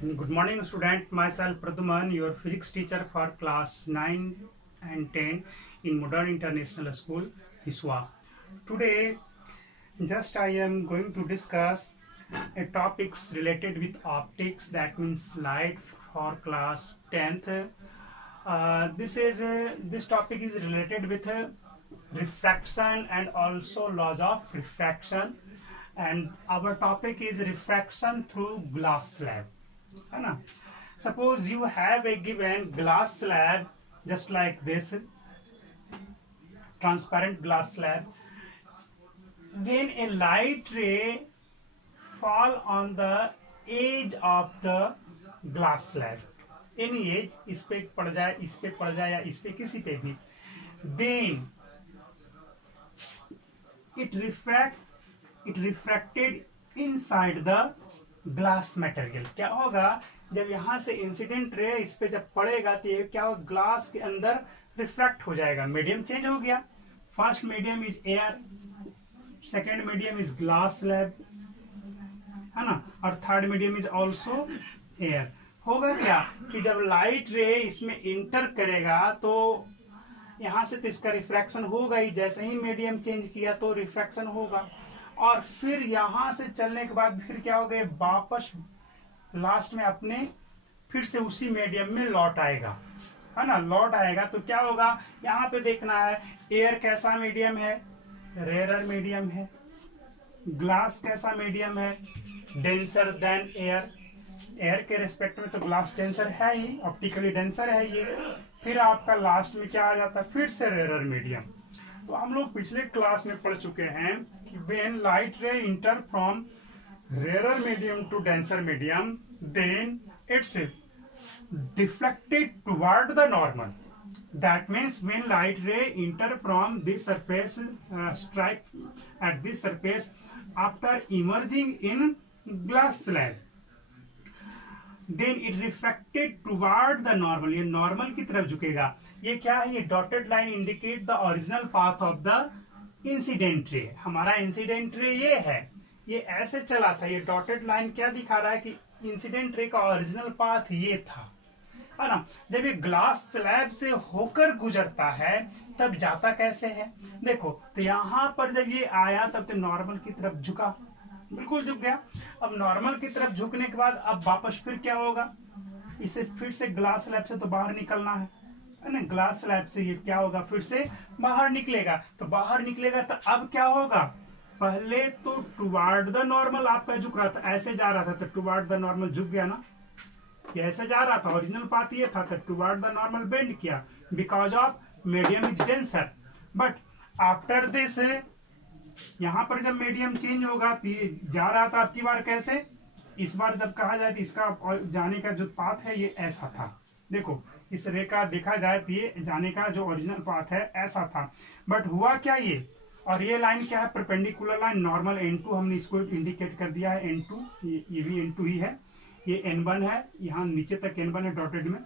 Good morning, student. Myself Pradhuman, your physics teacher for class 9 and 10 in Modern International School, Hiswa. Today, just I am going to discuss a topics related with optics. That means light for class 10th. This topic is related with refraction and also laws of refraction. And our topic is refraction through glass slab. है ना. Suppose you have a given glass slab just like this, transparent glass slab. When a light ray fall on the edge of the glass slab, any edge, इस पे पड़ जाए, इस पे पड़ जाए या इस पे किसी पे भी, then it refracted inside the glass material. क्या होगा जब यहां से इंसिडेंट रे इस पे जब पड़ेगा तो ये क्या होगा, ग्लास के अंदर रिफ्लेक्ट हो जाएगा. मीडियम चेंज हो गया. First medium is air, second medium is glass slab, है ना, और third medium is also air. होगा क्या कि जब लाइट रे इसमें इंटर करेगा तो यहां से तो इसका रिफ्रैक्शन होगा ही. जैसे ही मीडियम चेंज किया तो रिफ्रैक्शन होगा, और फिर यहां से चलने के बाद फिर क्या हो गए, वापस लास्ट में अपने फिर से उसी मीडियम में लौट आएगा, है ना, लौट आएगा. तो क्या होगा, यहां पे देखना है एयर कैसा मीडियम है, रेयर मीडियम है. ग्लास कैसा मीडियम है, डेंसर देन एयर. एयर के रिस्पेक्ट में तो ग्लास डेंसर है ही, ऑप्टिकली डेंसर है ये. फिर आपका लास्ट में क्या आ जाता है, फिर से रेयर मीडियम. तो हम लोग पिछले क्लास में पढ़ चुके हैं कि when light ray enter from rarer medium to denser medium, then it's deflected toward the normal. That means when light ray enter from this surface, strike at this surface after emerging in glass slab, then it refracted toward the normal. ये normal की तरफ झुकेगा. ये क्या है, ये dotted line indicate the original path of the incident ray. हमारा incident ray ये है, ये ऐसे चला था. ये डॉटेड लाइन क्या दिखा रहा है कि इंसिडेंट रे का ओरिजिनल पाथ ये था, है ना. जब ये ग्लास स्लैब से होकर गुजरता है तब जाता कैसे है, देखो. तो यहां पर जब ये आया तब तो नॉर्मल की तरफ झुका, बिल्कुल झुक गया. अब नॉर्मल की तरफ झुकने के बाद अब वापस फिर क्या होगा, इसे फिर से ग्लास स्लैब से तो बाहर निकलना है ना. ग्लास स्लैब से ये क्या होगा, फिर से बाहर निकलेगा. तो बाहर निकलेगा तो अब क्या होगा, पहले तो टुवार्ड द नॉर्मल आपका झुक रहा था, ऐसे जा रहा था तो टुवार्ड द नॉर्मल झुक गया ना. ये ऐसे जा रहा था, ओरिजिनल पाथ ये था, तो टुवार्ड द नॉर्मल बेंड किया because of medium is denser. But after this यहां पर जब मीडियम चेंज होगा तो ये जा रहा था, अब की बार कैसे, इस बार जब कहा जाए तो इसका जाने का जो पाथ है ये ऐसा था. देखो इस रेखा देखा जाए तो ये जाने का जो ओरिजिनल पाथ है ऐसा था. बट हुआ क्या ये, और ये लाइन क्या है, परपेंडिकुलर लाइन नॉर्मल N2 हमने इसको इंडिकेट कर दिया है. N2 ये भी N2 ही है, ये N1 है, यहाँ नीचे तक N1 है डॉटेड में.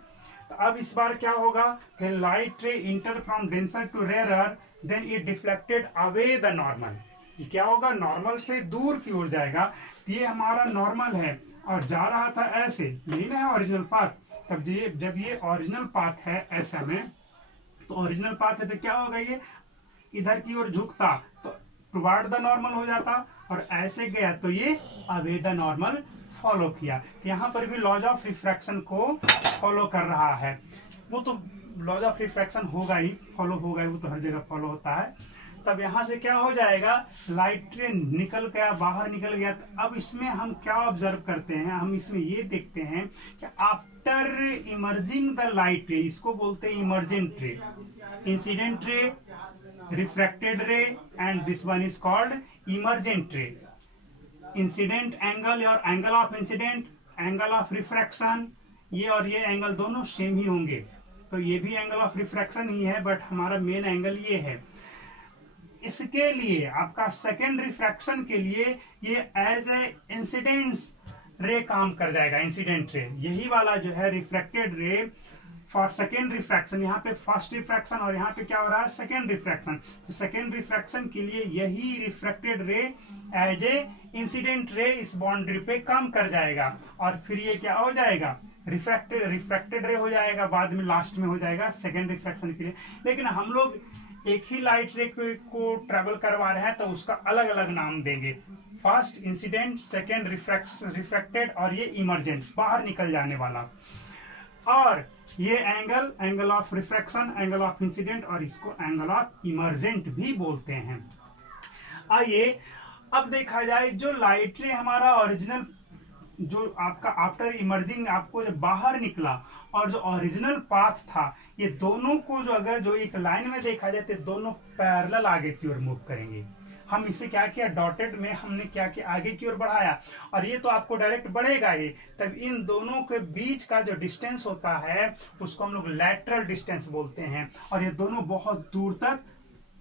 तो अब इस बार क्या होगा, light ray enter from denser to rare, then it deflected away the normal. क्या होगा, नॉर्मल से दूर की ओर जाएगा. ये हमारा नॉर्मल है और जा रहा था ऐसे, यही ना है ओरिजिनल पाथ. तब जब ये ओरिजिनल पाथ है ऐसा में, तो ओरिजिनल पाथ है तो क्या होगा, ये इधर की ओर झुकता तो टुवार्ड द नॉर्मल हो जाता, और ऐसे गया तो ये अवे द नॉर्मल फॉलो किया. यहाँ पर भी लॉज ऑफ रिफ्रैक्शन को फॉलो कर रहा है. वो तो लॉज ऑफ रिफ्रैक्शन होगा ही, फॉलो होगा ही, वो तो हर जगह फॉलो होता है. तब यहां से क्या हो जाएगा, लाइट रे निकल गया, बाहर निकल गया. तो अब इसमें हम क्या ऑब्जर्व करते हैं, हम इसमें ये देखते हैं कि आफ्टर इमर्जिंग द लाइट रे, इसको बोलते हैं emergent ray, incident ray, refracted ray, and this one is called emergent ray. Incident angle और angle of incidence, angle of refraction, ये और ये एंगल दोनों सेम ही होंगे. तो ये भी एंगल ऑफ रिफ्रैक्शन ही है, बट हमारा मेन एंगल ये है. इसके लिए आपका सेकेंड रिफ्रैक्शन के लिए ये एज ए इंसिडेंस रे काम कर जाएगा. इंसिडेंट रे यही वाला जो है reflected ray for second refraction, यहाँ पे फर्स्ट रिफ्रैक्शन और यहाँ पे क्या हो रहा है, सेकेंड रिफ्रैक्शन। तो सेकेंड रिफ्रैक्शन के लिए यही रिफ्रैक्टेड रे एज ए इंसिडेंट रे इस बाउंड्री पे कम कर जाएगा और फिर ये क्या हो जाएगा, रिफ्रैक्टेड रे हो जाएगा, बाद में लास्ट में हो जाएगा सेकेंड रिफ्रैक्शन के लिए। लेकिन हम लोग एक ही लाइट रे को ट्रेवल करवा रहे हैं तो उसका अलग अलग नाम देंगे, फर्स्ट इंसिडेंट, सेकेंड रिफ्रैक्टेड और ये इमर्जेंट, बाहर निकल जाने वाला। और ये angle of refraction, angle of incident और इसको एंगल ऑफ इमर्जेंट भी बोलते हैं। आइए अब देखा जाए जो लाइट रे हमारा ओरिजिनल जो आपका आफ्टर इमर्जिंग आपको जब बाहर निकला और जो ओरिजिनल पाथ था, ये दोनों को जो अगर जो एक लाइन में देखा जाए तो दोनों पैरेलल आगे की ओर मूव करेंगे। हम इसे क्या किया, डॉटेड में हमने क्या किया, आगे की ओर बढ़ाया और ये तो आपको डायरेक्ट बढ़ेगा ही, तब इन दोनों के बीच का जो डिस्टेंस होता है उसको हम लोग लैटरल डिस्टेंस बोलते हैं। और ये दोनों बहुत दूर तक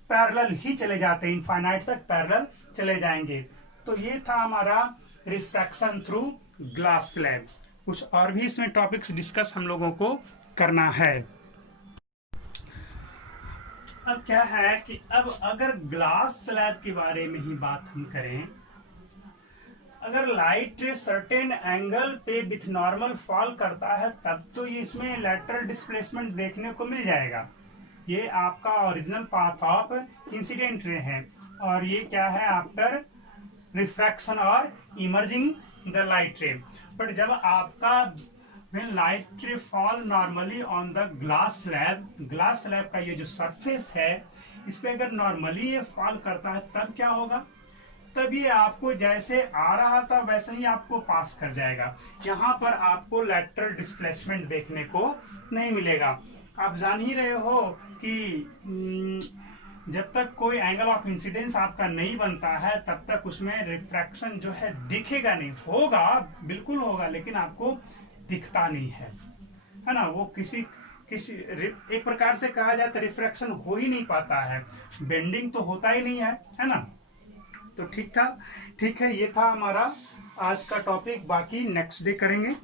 पैरेलल ही चले जाते हैं, इनफाइनाइट तक पैरेलल चले जाएंगे। तो ये था हमारा रिफ्रैक्शन थ्रू ग्लास स्लैब। कुछ और भी इसमें टॉपिक्स डिस्कस हम लोगों को करना है। अब क्या है कि अब अगर ग्लास स्लैब के बारे में ही बात हम करें, अगर लाइट रे सर्टेन एंगल पे विथ नॉर्मल फॉल करता है तब तो ये इसमें लैटरल डिस्प्लेसमेंट देखने को मिल जाएगा। ये आपका original path of incident ray है और ये क्या है, आफ्टर रिफ्रैक्शन और इमर्जिंग द लाइट रे। बट जब आपका when light ray fall normally on the glass slab का ये जो सरफेस है इस पे अगर नॉर्मली ये फॉल करता है तब क्या होगा, तब ये आपको जैसे आ रहा था वैसे ही आपको पास कर जाएगा। यहाँ पर आपको लैटरल डिस्प्लेसमेंट देखने को नहीं मिलेगा। आप जान ही रहे हो कि जब तक कोई एंगल ऑफ इंसिडेंस आपका नहीं बनता है तब तक उसमें रिफ्रैक्शन जो है दिखेगा नहीं, होगा बिल्कुल होगा लेकिन आपको दिखता नहीं है ना। वो किसी एक प्रकार से कहा जाए तो रिफ्रैक्शन हो ही नहीं पाता है, बेंडिंग तो होता ही नहीं है ना। तो ठीक है, ये था हमारा आज का टॉपिक, बाकी नेक्स्ट डे करेंगे।